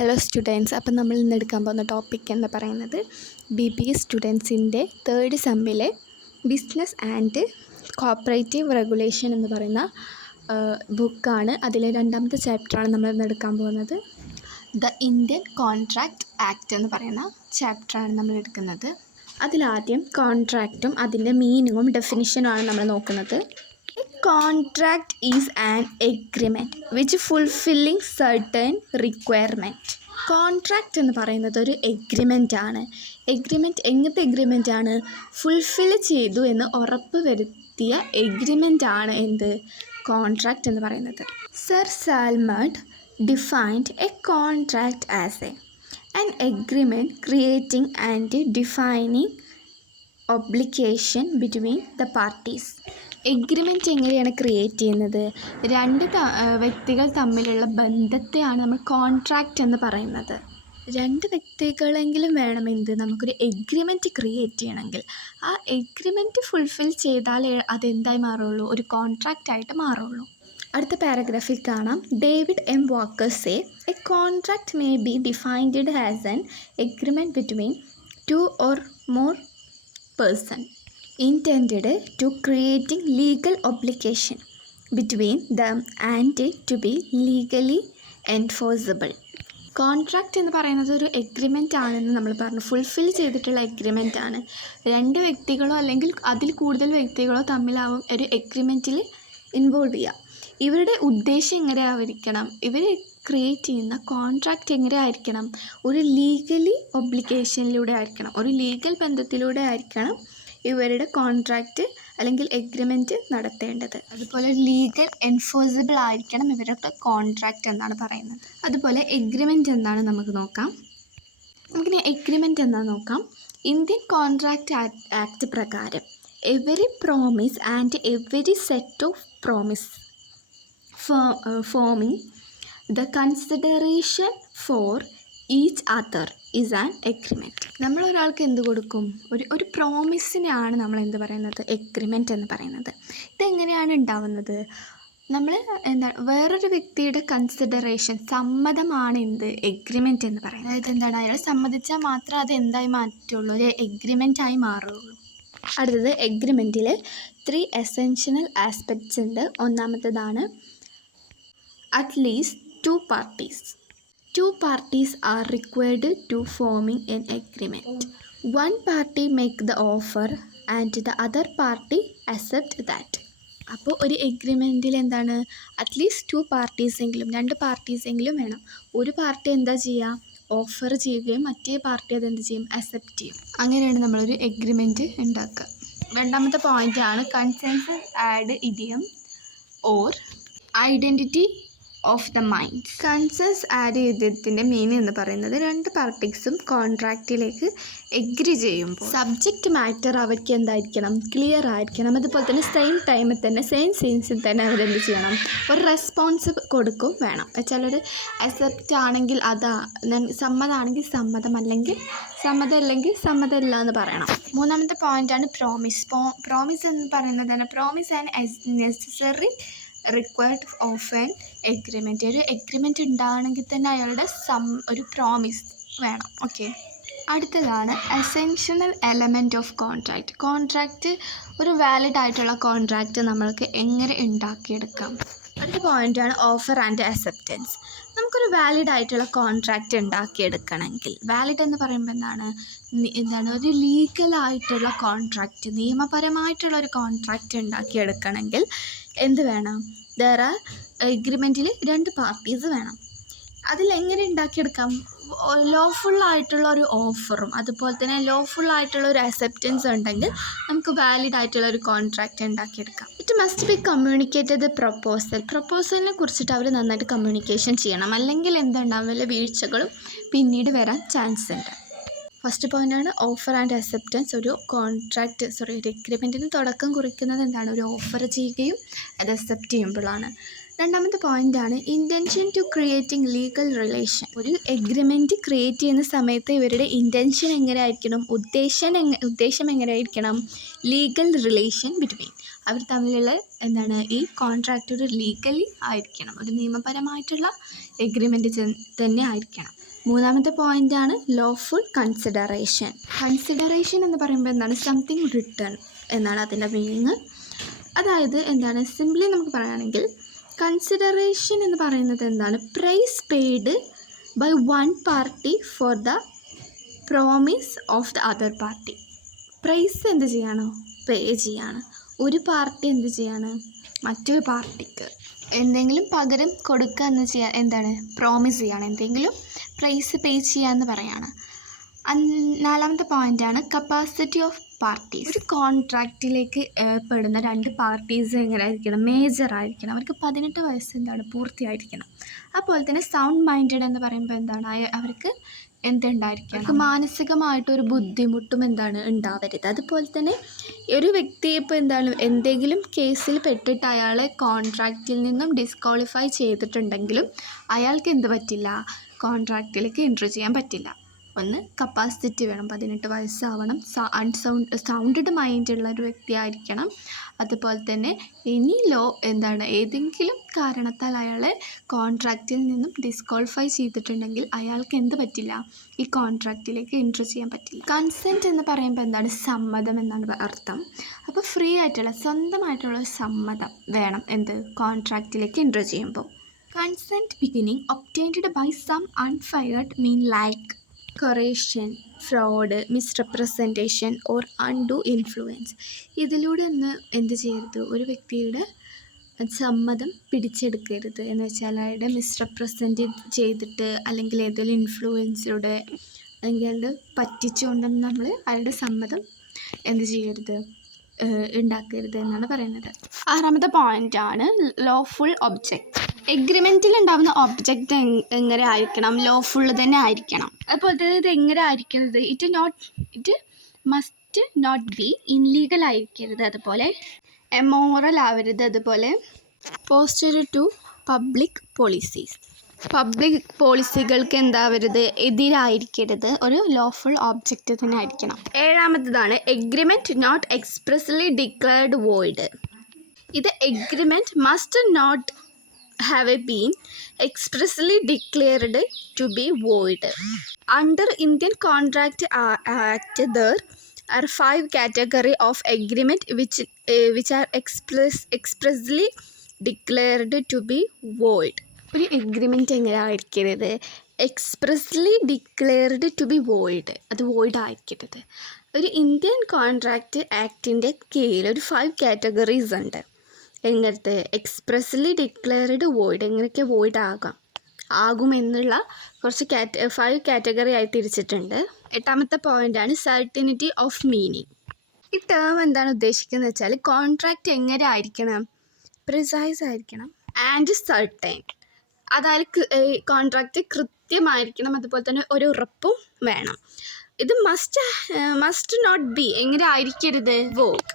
Hello students, അപ്പം നമ്മൾ ഇന്ന് എടുക്കാൻ പോകുന്ന ടോപ്പിക് എന്ന് പറയുന്നത് BBA സ്റ്റുഡൻസിൻ്റെ തേർഡ് സെമ്മിലെ ബിസിനസ് ആൻഡ് കോപ്പറേറ്റീവ് റെഗുലേഷൻ എന്ന് പറയുന്ന ബുക്കാണ്. അതിലെ രണ്ടാമത്തെ ചാപ്റ്ററാണ് നമ്മൾ ഇന്ന് എടുക്കാൻ പോകുന്നത്. ദ ഇന്ത്യൻ കോൺട്രാക്റ്റ് ആക്ട് എന്ന് പറയുന്ന ചാപ്റ്ററാണ് നമ്മൾ എടുക്കുന്നത്. അതിലാദ്യം കോൺട്രാക്റ്റും അതിൻ്റെ മീനിങ്ങും ഡെഫിനിഷനുമാണ് നമ്മൾ നോക്കുന്നത്. Contract is an agreement which fulfilling certain requirement. Contract എന്ന് പറയുന്നത് ഒരു എഗ്രിമെൻ്റ് ആണ്. എങ്ങനത്തെ എഗ്രിമെൻ്റ് ആണ്? ഫുൾഫിൽ ചെയ്തു എന്ന് ഉറപ്പ് വരുത്തിയ എഗ്രിമെൻ്റ് ആണ് എന്ത്? കോൺട്രാക്റ്റ് എന്ന് പറയുന്നത്. Sir Salmond defined A contract as an agreement creating and defining obligation between the parties. Agreement എങ്ങനെയാണ് ക്രിയേറ്റ് ചെയ്യുന്നത്? രണ്ട് വ്യക്തികൾ തമ്മിലുള്ള ബന്ധത്തെയാണ് നമ്മൾ കോൺട്രാക്റ്റ് എന്ന് പറയുന്നത്. രണ്ട് വ്യക്തികളെങ്കിലും വേണം നമുക്കൊരു എഗ്രിമെൻറ്റ് ക്രിയേറ്റ് ചെയ്യണമെങ്കിൽ. ആ എഗ്രിമെൻറ്റ് ഫുൾഫിൽ ചെയ്താലേ അതെന്തായി മാറുള്ളൂ? ഒരു കോൺട്രാക്റ്റ് ആയിട്ട് മാറുള്ളൂ. അടുത്ത പാരഗ്രാഫിൽ കാണാം, David M walker say A contract may be defined as an agreement between 2 or more person intended to creating legal obligation between them and to be legally enforceable. Contract എന്ന് പറയുന്നത് ഒരു agreement ആണെന്ന് നമ്മൾ പറഞ്ഞു. Fulfil ചെയ്തിട്ടുള്ള agreement ആണ്. രണ്ട് വ്യക്തികളോ അല്ലെങ്കിൽ അതിൽ കൂടുതൽ വ്യക്തികളോ തമ്മിലാവും ഒരു എഗ്രിമെൻറ്റിൽ ഇൻവോൾവ് ചെയ്യുക. ഇവരുടെ ഉദ്ദേശം എങ്ങനെയായിരിക്കണം? ഇവർ ക്രിയേറ്റ് ചെയ്യുന്ന കോൺട്രാക്റ്റ് എങ്ങനെയായിരിക്കണം? ഒരു ലീഗലി ഒബ്ലിഗേഷനിലൂടെ ആയിരിക്കണം, ഒരു ലീഗൽ ബന്ധത്തിലൂടെ ആയിരിക്കണം ഇവരുടെ കോൺട്രാക്റ്റ് അല്ലെങ്കിൽ എഗ്രിമെൻറ്റ് നടത്തേണ്ടത്. അതുപോലെ ലീഗൽ എൻഫോഴ്സിബിൾ ആയിരിക്കണം ഇവരുടെ കോൺട്രാക്റ്റ് എന്നാണ് പറയുന്നത്. അതുപോലെ എഗ്രിമെൻറ്റ് എന്താണ് നമുക്ക് നോക്കാം. നമുക്കിനി എഗ്രിമെൻറ്റ് എന്താണെന്ന് നോക്കാം. ഇന്ത്യൻ കോൺട്രാക്റ്റ് ആക്ട് പ്രകാരം every promise and every set of promise forming the consideration for each other is an agreement. നമ്മൾ ഒരാൾക്ക് എന്ത് കൊടുക്കും? ഒരു പ്രോമിസിനെയാണ് നമ്മൾ എന്ത് പറയുന്നത്? എഗ്രിമെൻറ്റ് എന്ന് പറയുന്നത്. ഇതെങ്ങനെയാണ് ഉണ്ടാവുന്നത്? നമ്മൾ വേറൊരു വ്യക്തിയുടെ കൺസിഡറേഷൻ, സമ്മതമാണ് എഗ്രിമെൻറ്റ് എന്ന് പറയുന്നത്. അതായത് എന്താണ്? അയാൾ സമ്മതിച്ചാൽ മാത്രമേ അത് എന്തായി മാറ്റുള്ളൂ? ഒരു എഗ്രിമെൻറ്റായി മാറുള്ളൂ. അടുത്തത്, എഗ്രിമെൻറ്റിൽ 3 എസെൻഷ്യൽ ആസ്പെക്ട്സ് ഉണ്ട്. ഒന്നാമത്തേതാണ് at least 2 parties. 2 parties are required to forming an agreement. One party make the offer and the other party accept that. അപ്പോൾ ഒരു എഗ്രിമെൻറ്റിൽ എന്താണ്? അറ്റ്ലീസ്റ്റ് 2 parties എങ്കിലും, 2 parties എങ്കിലും വേണം. ഒരു പാർട്ടി എന്താ ചെയ്യുക? ഓഫർ ചെയ്യുകയും മറ്റേ പാർട്ടി അതെന്ത് ചെയ്യും? അക്സെപ്റ്റ് ചെയ്യും. അങ്ങനെയാണ് നമ്മളൊരു എഗ്രിമെൻറ്റ് ഉണ്ടാക്കുക. രണ്ടാമത്തെ പോയിൻ്റാണ് consensus add idiom or identity of the mind. Conscience add ചെയ്തതിൻ്റെ മീനിങ് എന്ന് പറയുന്നത് 2 പാർട്ടീസും കോൺട്രാക്റ്റിലേക്ക് എഗ്രി ചെയ്യുമ്പോൾ സബ്ജക്റ്റ് മാറ്റർ അവർക്ക് എന്തായിരിക്കണം? ക്ലിയർ ആയിരിക്കണം. അതുപോലെ തന്നെ സെയിം ടൈമിൽ തന്നെ സെയിം സെൻസിൽ തന്നെ അവരെന്ത് ചെയ്യണം? ഒരു റെസ്പോൺസ് കൊടുക്കും വേണം. ചിലർ അക്സെപ്റ്റ് ആണെങ്കിൽ സമ്മതമാണെങ്കിൽ സമ്മതം, അല്ലെങ്കിൽ സമ്മതമല്ലെങ്കിൽ സമ്മതമില്ല എന്ന് പറയണം. മൂന്നാമത്തെ പോയിൻ്റാണ് പ്രോമിസ്. പ്രോമിസ് എന്ന് പറയുന്നതാണ് promise and necessary required of an agreement. ഒരു എഗ്രിമെൻറ്റ് ഉണ്ടാകണമെങ്കിൽ തന്നെ അയാളുടെ ഒരു പ്രോമിസ് വേണം. ഓക്കെ. അടുത്തതാണ് essential element of contract. Contract, ഒരു വാലിഡ് ആയിട്ടുള്ള കോൺട്രാക്റ്റ് നമ്മൾക്ക് എങ്ങനെ ഉണ്ടാക്കിയെടുക്കാം? അടുത്ത പോയിൻ്റാണ് ഓഫർ ആൻഡ് അക്സെപ്റ്റൻസ്. നമുക്കൊരു വാലിഡ് ആയിട്ടുള്ള കോൺട്രാക്റ്റ് ഉണ്ടാക്കിയെടുക്കണമെങ്കിൽ, വാലിഡ് എന്ന് പറയുമ്പോൾ എന്താണ്? ഒരു ലീഗലായിട്ടുള്ള കോൺട്രാക്റ്റ്, നിയമപരമായിട്ടുള്ള ഒരു കോൺട്രാക്റ്റ് ഉണ്ടാക്കിയെടുക്കണമെങ്കിൽ എന്ത് വേണം? എഗ്രിമെൻറ്റിൽ 2 പാർട്ടീസ് വേണം. അതിലെങ്ങനെ ഉണ്ടാക്കിയെടുക്കാം? ലോഫുള്ളായിട്ടുള്ള ഒരു ഓഫറും അതുപോലെ തന്നെ ലോഫുള്ളായിട്ടുള്ള ഒരു അക്സെപ്റ്റൻസ് ഉണ്ടെങ്കിൽ നമുക്ക് വാലിഡ് ആയിട്ടുള്ള ഒരു കോൺട്രാക്റ്റ് ഉണ്ടാക്കിയെടുക്കാം. ഇറ്റ് മസ്റ്റ് ബി കമ്മ്യൂണിക്കേറ്റഡ് പ്രപ്പോസലിനെ കുറിച്ചിട്ട് അവർ നന്നായിട്ട് കമ്മ്യൂണിക്കേഷൻ ചെയ്യണം. അല്ലെങ്കിൽ എന്തുണ്ടാവും? വല്ല വീഴ്ചകളും പിന്നീട് വരാൻ ചാൻസ് ഉണ്ട്. ഫസ്റ്റ് പോയിൻ്റാണ് ഓഫർ ആൻഡ് അക്സെപ്റ്റൻസ്. ഒരു എഗ്രിമെൻറ്റിന് തുടക്കം കുറിക്കുന്നത് എന്താണ്? ഒരു ഓഫർ ചെയ്യുകയും അത് അക്സെപ്റ്റ് ചെയ്യുമ്പോഴാണ്. രണ്ടാമത്തെ പോയിൻ്റാണ് intention to creating legal relation. ഒരു എഗ്രിമെൻറ്റ് ക്രിയേറ്റ് ചെയ്യുന്ന സമയത്ത് ഇവരുടെ ഇൻറ്റൻഷൻ എങ്ങനെയായിരിക്കണം? ഉദ്ദേശം എങ്ങനെയായിരിക്കണം? ലീഗൽ റിലേഷൻ ബിറ്റ്വീൻ, അവർ തമ്മിലുള്ള ഈ കോൺട്രാക്റ്റ് ഒരു ലീഗലി ആയിരിക്കണം, ഒരു നിയമപരമായിട്ടുള്ള എഗ്രിമെൻ്റ് തന്നെ ആയിരിക്കണം. മൂന്നാമത്തെ പോയിൻ്റാണ് ലോഫുൾ കൺസിഡറേഷൻ. കൺസിഡറേഷൻ എന്ന് പറയുമ്പോൾ എന്താണ്? സംതിങ് റിട്ടേൺ എന്നാണ് അതിൻ്റെ മീനിങ്. അതായത് സിംപ്ലി നമുക്ക് പറയുകയാണെങ്കിൽ കൺസിഡറേഷൻ എന്ന് പറയുന്നത് എന്താണ്? Price paid by one party for the promise of the other party. Price എന്ത് ചെയ്യാണ്? പേ ചെയ്യാണ്. ഒരു പാർട്ടി എന്ത് ചെയ്യാണ്? മറ്റൊരു പാർട്ടിക്ക് എന്തെങ്കിലും പകരം കൊടുക്കുക എന്ന് ചെയ്യാൻ പ്രോമിസ് ചെയ്യാണ്, എന്തെങ്കിലും പ്രൈസ് പേ ചെയ്യാന്ന് പറയാണ്. നാലാമത്തെ പോയിൻ്റാണ് കപ്പാസിറ്റി ഓഫ് പാർട്ടീസ്. ഒരു കോൺട്രാക്റ്റിലേക്ക് ഏർപ്പെടുന്ന രണ്ട് പാർട്ടീസ് എങ്ങനെ ആയിരിക്കണം? മേജർ ആയിരിക്കണം. അവർക്ക് 18 വയസ്സ് പൂർത്തിയായിരിക്കണം. അതുപോലെ തന്നെ സൗണ്ട് മൈൻഡഡ് എന്ന് പറയുമ്പോൾ അവർക്ക് എന്തുണ്ടായിരിക്കണം? അവർക്ക് മാനസികമായിട്ടൊരു ബുദ്ധിമുട്ടും ഉണ്ടാവരുത്. അതുപോലെ തന്നെ ഒരു വ്യക്തി ഇപ്പോൾ എന്തെങ്കിലും കേസിൽ പെട്ടിട്ട് അയാളെ കോൺട്രാക്റ്റിൽ നിന്നും ഡിസ്ക്വാളിഫൈ ചെയ്തിട്ടുണ്ടെങ്കിലും അയാൾക്ക് എന്ത് പറ്റില്ല? കോൺട്രാക്റ്റിലേക്ക് എൻട്രി ചെയ്യാൻ പറ്റില്ല. ഒന്ന് കപ്പാസിറ്റി വേണം, 18 വയസ്സാവണം, സൗണ്ടഡ് മൈൻഡുള്ള ഒരു വ്യക്തിയായിരിക്കണം. അതുപോലെ തന്നെ ഏതെങ്കിലും കാരണത്താൽ അയാളെ കോൺട്രാക്റ്റിൽ നിന്നും ഡിസ്ക്വാളിഫൈ ചെയ്തിട്ടുണ്ടെങ്കിൽ അയാൾക്ക് എന്ത് പറ്റില്ല? ഈ കോൺട്രാക്റ്റിലേക്ക് എൻട്രി ചെയ്യാൻ പറ്റില്ല. കൺസെൻറ്റ് എന്ന് പറയുമ്പോൾ സമ്മതം എന്നാണ് അർത്ഥം. അപ്പോൾ ഫ്രീ ആയിട്ടുള്ള സ്വന്തമായിട്ടുള്ള സമ്മതം വേണം കോൺട്രാക്റ്റിലേക്ക് എൻട്രി ചെയ്യുമ്പോൾ. കൺസെൻറ്റ് ബിഗിനിങ് obtained by some unfair mean like coercion, fraud, misrepresentation or undue influence. ഇതിലൂടെ എന്ത് ചെയ്യരുത്? ഒരു വ്യക്തിയുടെ സമ്മതം പിടിച്ചെടുക്കരുത്. എന്ന് വെച്ചാൽ അയാളുടെ മിസ്റെപ്രസെൻറ്റ് ചെയ്തിട്ട് അല്ലെങ്കിൽ ഏതെങ്കിലും ഇൻഫ്ലുവൻസിലൂടെ അല്ലെങ്കിൽ അയാളുടെ പറ്റിച്ചുകൊണ്ടൊന്നും നമ്മൾ അയാളുടെ സമ്മതം എന്ത് ചെയ്യരുത്? ഉണ്ടാക്കരുത് എന്നാണ് പറയുന്നത്. ആറാമത്തെ പോയിൻ്റാണ് ലോഫുൾ ഒബ്ജക്റ്റ്. എഗ്രിമെൻറ്റിൽ ഉണ്ടാകുന്ന ഒബ്ജക്റ്റ് എങ്ങനെ ആയിരിക്കണം? ലോഫുൾ തന്നെ ആയിരിക്കണം. അതുപോലെ തന്നെ ഇത് എങ്ങനെ ആയിരിക്കരുത്? It must not be illegal ആയിരിക്കരുത്. അതുപോലെ എമോറൽ ആവരുത്. അതുപോലെ opposed to public policies, public പോളിസികൾക്ക് എന്താവരുത്? എതിരായിരിക്കരുത്. ഒരു ലോഫുൾ ഓബ്ജക്റ്റ് തന്നെ ആയിരിക്കണം. ഏഴാമത്തേതാണ് agreement not expressly declared void. ഇത് agreement must not have been expressly declared to be void. Under Indian Contract Act, there are 5 categories of agreement which are expressly declared to be void. ഒരു agreement എങ്ങനെ ആയിരിക്കരുത്? Expressly declared to be void. അത് void ആയിരിക്കരുത്. ഒരു Indian contract ആക്ടിൻ്റെ കീഴിൽ ഒരു 5 categories ഉണ്ട്. എങ്ങനത്തെ? Expressly declared void. എങ്ങനെയൊക്കെ വോയിഡ് ആകുമെന്നുള്ള കുറച്ച് 5 കാറ്റഗറി ആയി തിരിച്ചിട്ടുണ്ട്. എട്ടാമത്തെ പോയിൻ്റാണ് സർട്ടിനിറ്റി ഓഫ് മീനിങ്. ഈ ടേം എന്താണ് ഉദ്ദേശിക്കുന്നത് വെച്ചാൽ കോൺട്രാക്റ്റ് എങ്ങനെ ആയിരിക്കണം? പ്രിസൈസ് ആയിരിക്കണം ആൻഡ് സർട്ടൈൻ. അതായത് കോൺട്രാക്റ്റ് കൃത്യമായിരിക്കണം. അതുപോലെ തന്നെ ഒരു ഉറപ്പും വേണം. ഇത് മസ്റ്റ് നോട്ട് ബി എങ്ങനെ ആയിരിക്കരുത്? വോഗ്.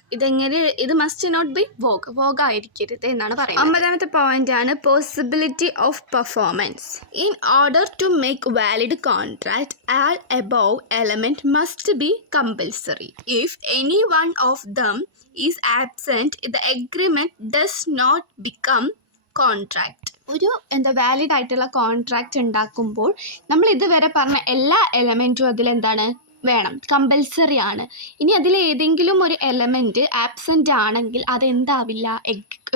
ഇത് മസ്റ്റ് നോട്ട് ബി വോഗ് ആയിരിക്കരുത് എന്നാണ് പറയുന്നത്. 9ാമത്തെ പോയിൻ്റാണ് possibility of performance. In order to make valid contract all above element must be compulsory. If any one of them is absent the agreement does not become contract. ഒരു valid ആയിട്ടുള്ള contract ഉണ്ടാക്കുമ്പോൾ നമ്മൾ ഇതുവരെ പറഞ്ഞ എല്ലാ എലമെൻറ്റും വേണം, കമ്പൽസറി ആണ്. ഇനി അതിൽ ഏതെങ്കിലും ഒരു എലമെൻറ്റ് ആബ്സെൻ്റ് ആണെങ്കിൽ അതെന്താവില്ല?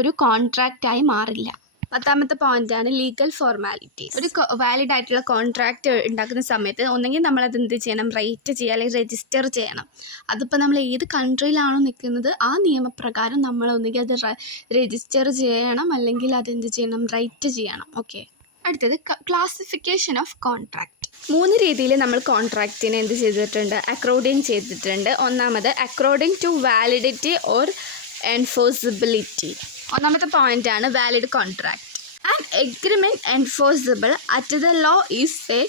ഒരു കോൺട്രാക്റ്റായി മാറില്ല. 10ാമത്തെ പോയിൻ്റാണ് ലീഗൽ ഫോർമാലിറ്റീസ്. ഒരു വാലിഡ് ആയിട്ടുള്ള കോൺട്രാക്റ്റ് ഉണ്ടാക്കുന്ന സമയത്ത് ഒന്നെങ്കിൽ നമ്മളത് എന്ത് ചെയ്യണം? റൈറ്റ് ചെയ്യുക അല്ലെങ്കിൽ രജിസ്റ്റർ ചെയ്യണം. അതിപ്പോൾ നമ്മൾ ഏത് കൺട്രിയിലാണോ നിൽക്കുന്നത് ആ നിയമപ്രകാരം നമ്മൾ ഒന്നുകിൽ അത് രജിസ്റ്റർ ചെയ്യണം അല്ലെങ്കിൽ അതെന്ത് ചെയ്യണം? റൈറ്റ് ചെയ്യണം. ഓക്കെ. അടുത്തത് ക്ലാസിഫിക്കേഷൻ ഓഫ് കോൺട്രാക്റ്റ്. 3 രീതിയിൽ നമ്മൾ കോൺട്രാക്റ്റിനെ എന്ത് ചെയ്തിട്ടുണ്ട്? അക്കോർഡിങ് ചെയ്തിട്ടുണ്ട്. ഒന്നാമത് അക്കോർഡിങ് ടു വാലിഡിറ്റി ഓർ എൻഫോഴ്സിബിലിറ്റി. ഒന്നാമത്തെ പോയിൻ്റാണ് valid contract. And agreement enforceable at the law is A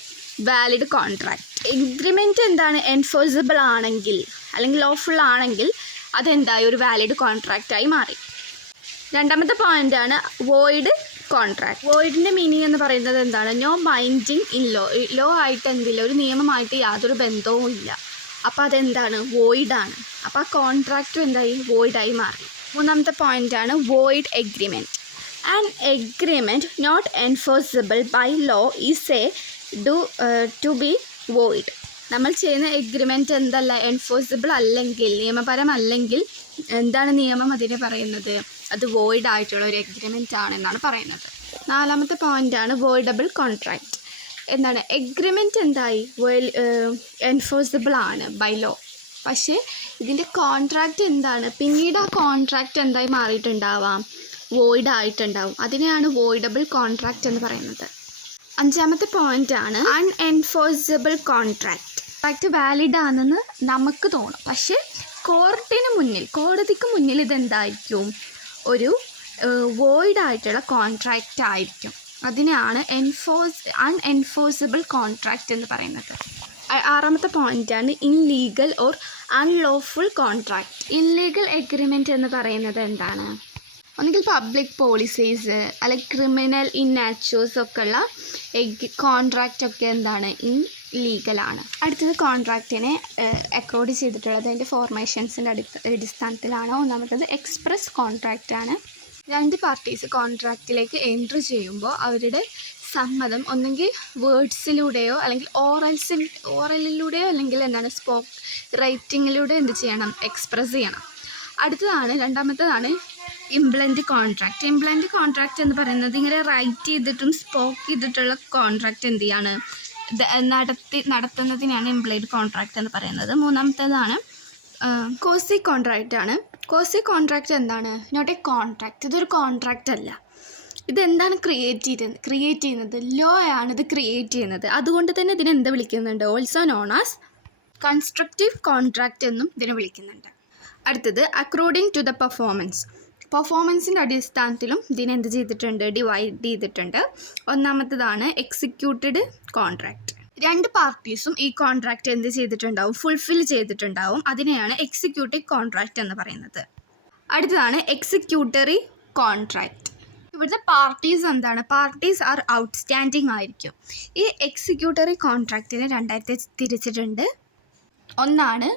valid contract. Agreement enforceable ആണെങ്കിൽ അല്ലെങ്കിൽ ലോഫുൾ ആണെങ്കിൽ അതെന്തായി? ഒരു വാലിഡ് കോൺട്രാക്റ്റായി മാറി. 2ാമത്തെ പോയിൻ്റാണ് വോയിഡ് കോൺട്രാക്ട്. വോയിഡിൻ്റെ മീനിങ് എന്ന് പറയുന്നത് നോ ബൈൻഡിങ് ഇൻ ലോ ആയിട്ട് ഒരു നിയമമായിട്ട് യാതൊരു ബന്ധവും ഇല്ല. അപ്പോൾ അതെന്താണ്? വോയിഡാണ്. അപ്പോൾ ആ കോൺട്രാക്റ്റും വോയിഡായി മാറി. മൂന്നാമത്തെ പോയിൻ്റാണ് void agreement. An agreement not enforceable by law is to be void. നമ്മൾ ചെയ്യുന്ന എഗ്രിമെൻറ്റ് എന്തല്ല, എൻഫോഴ്സിബിൾ അല്ലെങ്കിൽ, നിയമപരമല്ലെങ്കിൽ എന്താണ് നിയമം അതിനെ പറയുന്നത്? അത് വോയിഡ് ആയിട്ടുള്ള ഒരു എഗ്രിമെൻ്റ് ആണെന്നാണ് പറയുന്നത്. നാലാമത്തെ പോയിൻ്റാണ് വോയിഡബിൾ കോൺട്രാക്റ്റ്. എന്താണ് എഗ്രിമെൻറ്റ് എന്തായി എൻഫോഴ്സിബിൾ ആണ് ബൈ ലോ, പക്ഷേ ഇതിൻ്റെ കോൺട്രാക്റ്റ് എന്താണ്, പിന്നീട് ആ കോൺട്രാക്റ്റ് എന്തായി മാറിയിട്ടുണ്ടാവാം, വോയിഡ് ആയിട്ടുണ്ടാവും. അതിനെയാണ് വോയിഡബിൾ കോൺട്രാക്റ്റ് എന്ന് പറയുന്നത്. അഞ്ചാമത്തെ പോയിൻ്റാണ് അൺഎൻഫോഴ്സിബിൾ കോൺട്രാക്റ്റ്. കോൺട്രാക്റ്റ് വാലിഡ് ആണെന്ന് നമുക്ക് തോന്നും, പക്ഷേ കോടതിക്ക് മുന്നിൽ ഇതെന്തായിരിക്കും, ഒരു വോയിഡ് ആയിട്ടുള്ള കോൺട്രാക്റ്റ് ആയിരിക്കും. അതിനെയാണ് അൺഎൻഫോഴ്സിബിൾ കോൺട്രാക്റ്റ് എന്ന് പറയുന്നത്. ആറാമത്തെ പോയിൻ്റാണ് ഇൻലീഗൽ ഓർ അൺലോഫുൾ കോൺട്രാക്റ്റ്. ഇൻലീഗൽ എഗ്രിമെൻറ്റ് എന്ന് പറയുന്നത് എന്താണ്? ഒന്നുകിൽ പബ്ലിക് പോളിസീസ് അല്ലെങ്കിൽ ക്രിമിനൽ ഇന്നാച്യൂസ് ഒക്കെ ഉള്ള കോൺട്രാക്റ്റ് എന്താണ്, ഇൻലീഗലാണ്. അടുത്തത് കോൺട്രാക്റ്റിനെ അക്കോർഡ് ചെയ്തിട്ടുള്ളത് അതിൻ്റെ ഫോർമേഷൻസിൻ്റെ അടിസ്ഥാനത്തിലാണ്. ഒന്നാമത്തത് എക്സ്പ്രസ് കോൺട്രാക്റ്റ് ആണ്. രണ്ട് പാർട്ടീസ് കോൺട്രാക്റ്റിലേക്ക് എൻട്രി ചെയ്യുമ്പോൾ അവരുടെ സമ്മതം ഒന്നെങ്കിൽ വേർഡ്സിലൂടെയോ അല്ലെങ്കിൽ ഓറലിലൂടെയോ അല്ലെങ്കിൽ എന്താണ് റൈറ്റിങ്ങിലൂടെ എന്ത് ചെയ്യണം, എക്സ്പ്രസ് ചെയ്യണം. രണ്ടാമത്തേതാണ് ഇംപ്ലൻ്റ് കോൺട്രാക്റ്റ്. ഇംപ്ലൻ്റ് കോൺട്രാക്റ്റ് എന്ന് പറയുന്നത് ഇങ്ങനെ റൈറ്റ് ചെയ്തിട്ടും സ്പോക്ക് ചെയ്തിട്ടുള്ള കോൺട്രാക്റ്റ് എന്ത് ചെയ്യാണ്, നടത്തുന്നതിനാണ് ഇംപ്ലൈഡ് കോൺട്രാക്റ്റ് എന്ന് പറയുന്നത്. മൂന്നാമത്തേതാണ് കോസി കോൺട്രാക്റ്റ് ആണ്. കോസി കോൺട്രാക്റ്റ് എന്താണ്? നോട്ട് എ കോൺട്രാക്റ്റ്, ഇതൊരു കോൺട്രാക്റ്റ് അല്ല. ഇതെന്താണ് ക്രിയേറ്റ് ചെയ്യുന്നത്? ലോ ആണ് ഇത് ക്രിയേറ്റ് ചെയ്യുന്നത്. അതുകൊണ്ട് തന്നെ ഇതിനെ എന്ത് വിളിക്കുന്നുണ്ട്? Also known as constructive contract എന്നും ഇതിനെ വിളിക്കുന്നുണ്ട്. അടുത്തത് അക്കോർഡിംഗ് ടു ദ പെർഫോമൻസിൻ്റെ അടിസ്ഥാനത്തിലും ഇതിനെന്ത് ചെയ്തിട്ടുണ്ട്, ഡിവൈഡ് ചെയ്തിട്ടുണ്ട്. ഒന്നാമത്തേതാണ് എക്സിക്യൂട്ടഡ് കോൺട്രാക്റ്റ്. രണ്ട് പാർട്ടീസും ഈ കോൺട്രാക്റ്റ് എന്ത് ചെയ്തിട്ടുണ്ടാവും, ഫുൾഫിൽ ചെയ്തിട്ടുണ്ടാവും. അതിനെയാണ് എക്സിക്യൂട്ടീവ് കോൺട്രാക്റ്റ് എന്ന് പറയുന്നത്. അടുത്തതാണ് എക്സിക്യൂട്ടറി കോൺട്രാക്റ്റ്. ഇവിടുത്തെ പാർട്ടീസ് എന്താണ്? പാർട്ടീസ് ആർ ഔട്ട്സ്റ്റാൻഡിങ് ആയിരിക്കും. ഈ എക്സിക്യൂട്ടറി കോൺട്രാക്റ്റിനെ രണ്ടായിട്ട് തിരിച്ചിട്ടുണ്ട്. ഒന്നാണ്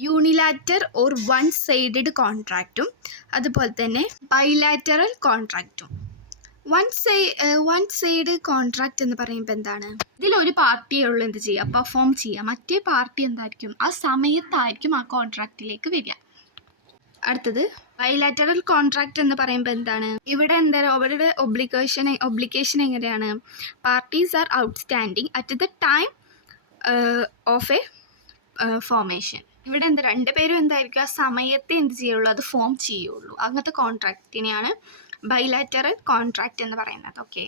യൂണിലാറ്റർ ഓർ വൺ സൈഡഡ് കോൺട്രാക്റ്റും അതുപോലെ തന്നെ ബൈലാറ്ററൽ കോൺട്രാക്റ്റും. വൺ സൈഡ് കോൺട്രാക്റ്റ് എന്ന് പറയുമ്പോൾ എന്താണ്? ഇതിലൊരു പാർട്ടിയേ ഉള്ളൂ എന്ത് ചെയ്യുക, പെർഫോം ചെയ്യുക. മറ്റേ പാർട്ടി എന്തായിരിക്കും, ആ സമയത്തായിരിക്കും ആ കോൺട്രാക്റ്റിലേക്ക് വരിക. അടുത്തത് ബൈലാറ്ററൽ കോൺട്രാക്റ്റ് എന്ന് പറയുമ്പോൾ എന്താണ്? ഇവിടെ അവരുടെ ഒബ്ലിഗേഷൻ എങ്ങനെയാണ്? Parties R outstanding at the time of A formation. ഇവിടെ രണ്ടുപേരും എന്തായിരിക്കും, ആ സമയത്തെ എന്ത് ചെയ്യുള്ളൂ, അത് ഫോം ചെയ്യുള്ളൂ. അങ്ങനത്തെ കോൺട്രാക്റ്റിനെയാണ് ബൈലാറ്ററൽ കോൺട്രാക്റ്റ് എന്ന് പറയുന്നത്. ഓക്കെ.